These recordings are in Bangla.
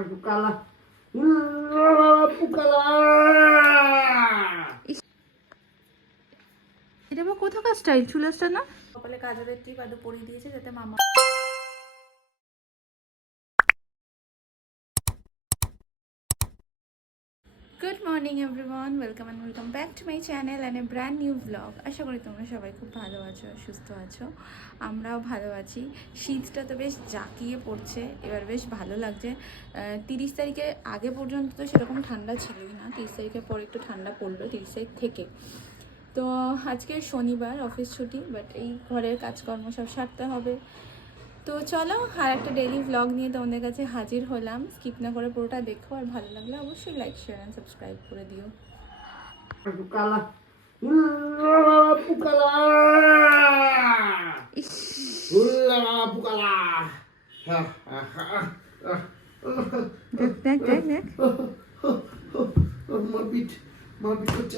Pukala. Pukala. এটা কোথাকার স্টাইল চুলাসটা না সকালে কাজলের টিপ আদৌ পরিয়ে দিয়েছে যাতে মামা good morning everyone welcome and welcome back to my channel and a brand new blog আশা করি তোমরা সবাই খুব ভালো আছো সুস্থ আছো। আমরাও ভালো আছি। শীতটা তো বেশ জাঁকিয়ে পড়ছে। এবার বেশ ভালো লাগছে। তিরিশ তারিখে আগে পর্যন্ত তো সেরকম ঠান্ডা ছিলই না। তিরিশ তারিখের পর একটু ঠান্ডা পড়ল তিরিশ তারিখ থেকে। তো আজকে শনিবার, অফিস ছুটি বাট এই ঘরের কাজকর্ম সব সারতে হবে। তো চলো আর একটা ডেইলি ভ্লগ নিয়ে তোমাদের কাছে হাজির হলাম স্কিপ না করে পুরোটা দেখো আর ভালো লাগলে অবশ্যই লাইক শেয়ার অ্যান্ড সাবস্ক্রাইব করে দিও. দেখ দেখ দেখ দেখ মারপিট মারপিট করছে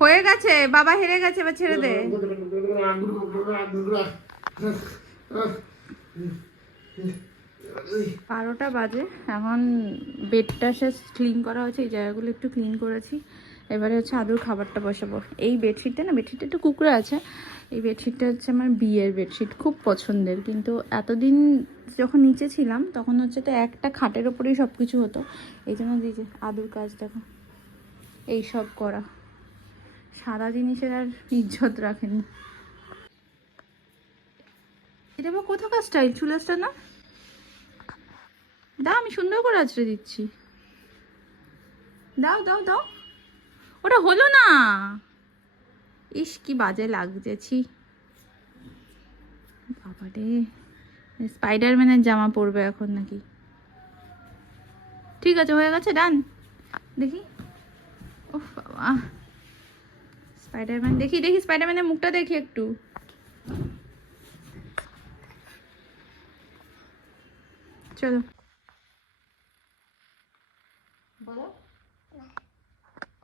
হয়ে গেছে, বাবা হেরে গেছে, এবার ছেড়ে দে। বারোটা বাজে, এখন বেডটা শেষ ক্লিন করা হচ্ছে এই জায়গাগুলো একটু ক্লিন করেছি। এবারে হচ্ছে আদুর খাবারটা বসাবো। এই বেডশিটটা না বেডশিটটা একটু কুকড়ে আছে। এই বেডশিটটা হচ্ছে আমার বিয়ের বেডশিট খুব পছন্দের। কিন্তু এতদিন যখন নিচে ছিলাম, তখন হচ্ছে তো একটা খাটের ওপরেই সব কিছু হতো। এই জন্য দিয়েছে আদুর কাজ দেখো, এই সব করা। সাদা জিনিসের আর ইজ্জত রাখেন এটা বা কোথাকার স্টাইল চুলাসটা না? দাও, আমি সুন্দর করে আছড়ে দিচ্ছি। দাও দাও দাও। ওটা হলো না। ইস, কি বাজে লাগছে, ছি। বাবা রে স্পাইডারম্যানের জামা পরবে এখন নাকি? ঠিক আছে, হয়ে গেছে ডান দেখি। ও বাবা। স্পাইডারম্যান দেখি দেখি স্পাইডারম্যানের মুখটা দেখি একটু। চলো। বলো।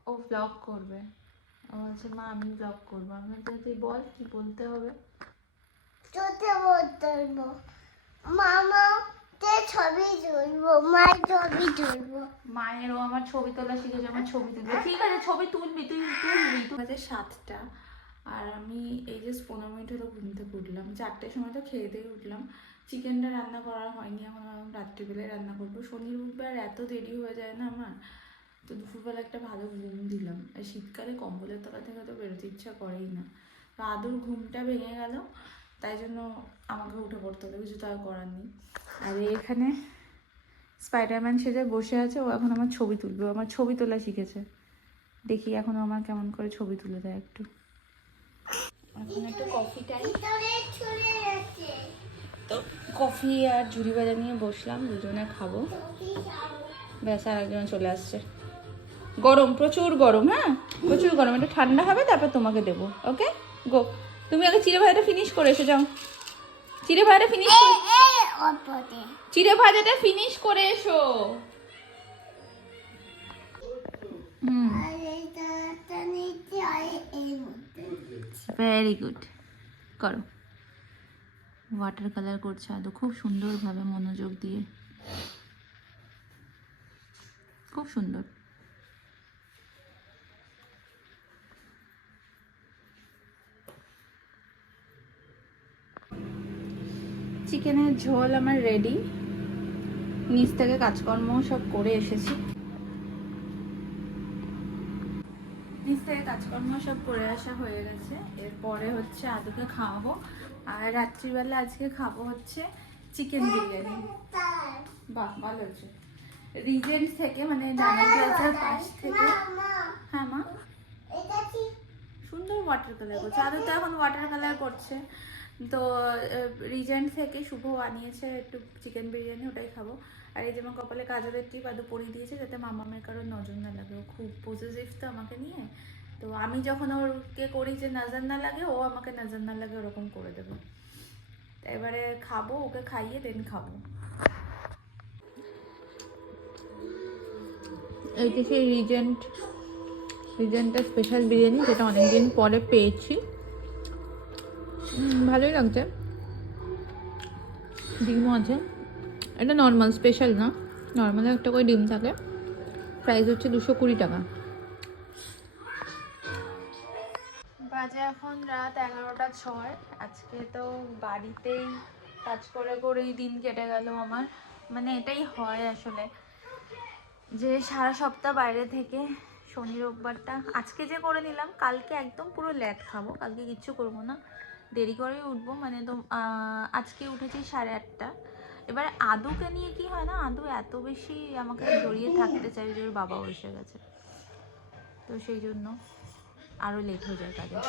ও ব্লগ করবে। ও বলছে মা আমি ব্লগ করব। আমি বলছি, তুই বল কি বলতে হবে? বলব মামা ছবি তুলবো মা ছবি তুলবো। মায়েরও আমার ছবি তোলা শিখেছে আমার ছবি তুলবে। ঠিক আছে ছবি তুলবি তুই তুলবি তুই সাতটা আর আমি এই যে পনেরো মিনিট হলো ঘুম থেকে উঠলাম। চারটের সময় তো খেয়ে দিয়ে উঠলাম। চিকেনটা রান্না করা হয়নি এখন আমি রাত্রিবেলায় রান্না করব। শনি রোববার এত দেরি হয়ে যায় না আমার তো দুপুরবেলা একটা ভালো ঘুম দিলাম। আর শীতকালে কম্বলের তলা থেকে তো বেরোতে ইচ্ছা করেই না। তো আদুর ঘুমটা ভেঙে গেল তাই জন্য আমাকে উঠে পড়তে হবে কিছু তো আর করার নেই। আর এখানে স্পাইডারম্যান সেজে বসে আছে, ও এখন আমার ছবি তুলবে আমার ছবি তোলা শিখেছে। দেখি এখন আমার কেমন করে ছবি তুলে দেয় একটু। একটু কফি টাইম তো কফি আর ঝুড়ি ভাজা নিয়ে বসলাম, দুজনে খাব। ব্যাস, আর একজন চলে আসছে। গরম, প্রচুর গরম হ্যাঁ? প্রচুর গরম, একটু ঠান্ডা হবে, তারপর তোমাকে দেবো ওকে গো তুমি আগে চিড়ে ভাজাটা ফিনিশ করে এসো যাও। চিড়ে ভাজাটা ফিনিশ করে চিড়ে ভাজাটা ফিনিশ করে এসো। ভেরি গুড করো। ওয়াটার কালার করছে আদৌ। খুব সুন্দরভাবে মনোযোগ দিয়ে। খুব সুন্দর। চিকেনের ঝোল আমার রেডি নিচ থেকে কাজকর্ম সব করে এসেছি। নিচ থেকে কাজকর্ম সব করে আসা হয়ে গেছে। এরপরে হচ্ছে আদুকে খাওয়াবো। আর রাত্রিবেলা আজকে খাব হচ্ছে চিকেন বিরিয়ানি। বাহ, ভালো হচ্ছে রিজেন্ট থেকে মানে ডায়মন্ড পাশ থেকে। হ্যাঁ মা। সুন্দর ওয়াটার কালার করছে। আদু তো এখন ওয়াটার কালার করছে। তো রিজেন্ট থেকে শুভ বানিয়েছে একটু চিকেন বিরিয়ানি, ওটাই খাব। আর এই যে আমার কপালে কাজলের টিপ আদু পরিয়ে দিয়েছে, যাতে মামামের কারোর নজর না লাগে। ও খুব পজিটিভ তো আমাকে নিয়ে। তো আমি যখন ওরকে করি যে নজর না লাগে, ও আমাকে নজর না লাগে, ওরকম করে দেবো। এবারে খাব, ওকে খাইয়ে দেন খাব। এইটা সেই রিজেন্ট রিজেন্টের স্পেশাল বিরিয়ানি, যেটা অনেকদিন পরে পেয়েছি। ভালোই লাগছে। ডিমও আছে। এটা নর্মাল স্পেশাল না। নর্মালে একটা করে ডিম থাকে। প্রাইস হচ্ছে দুশো কুড়ি টাকা। বাজে এখন রাত এগারোটা ছয়। আজকে তো বাড়িতেই কাজ করে করেই দিন কেটে গেল আমার। মানে এটাই হয় আসলে। যে সারা সপ্তাহ বাইরে থেকে শনি রোববারটা আজকে যে করে নিলাম, কালকে একদম পুরো ল্যাট খাব। কালকে কিচ্ছু করব না। দেরি করেই উঠবো মানে তো আজকে উঠেছি সাড়ে আটটা। এবারে আদুকে নিয়ে কি হয় না, আদু এত বেশি আমাকে জড়িয়ে থাকতে চাই যে ওর বাবাও এসে গেছে। তো সেই জন্য আরও লেট হয়ে যায় কাজের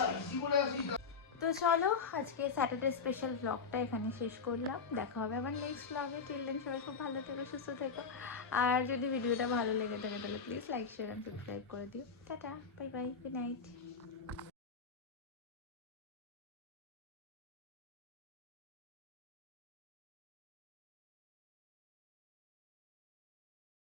তো চলো, আজকে স্যাটারডে স্পেশাল ব্লগটা এখানে শেষ করলাম। দেখা হবে আবার নেক্সট ব্লগে চিলড্রেন সবাই খুব ভালো থেকো, সুস্থ থেকো। আর যদি ভিডিওটা ভালো লেগে থাকে, তাহলে please like share and subscribe করে দিও। Tata bye bye good night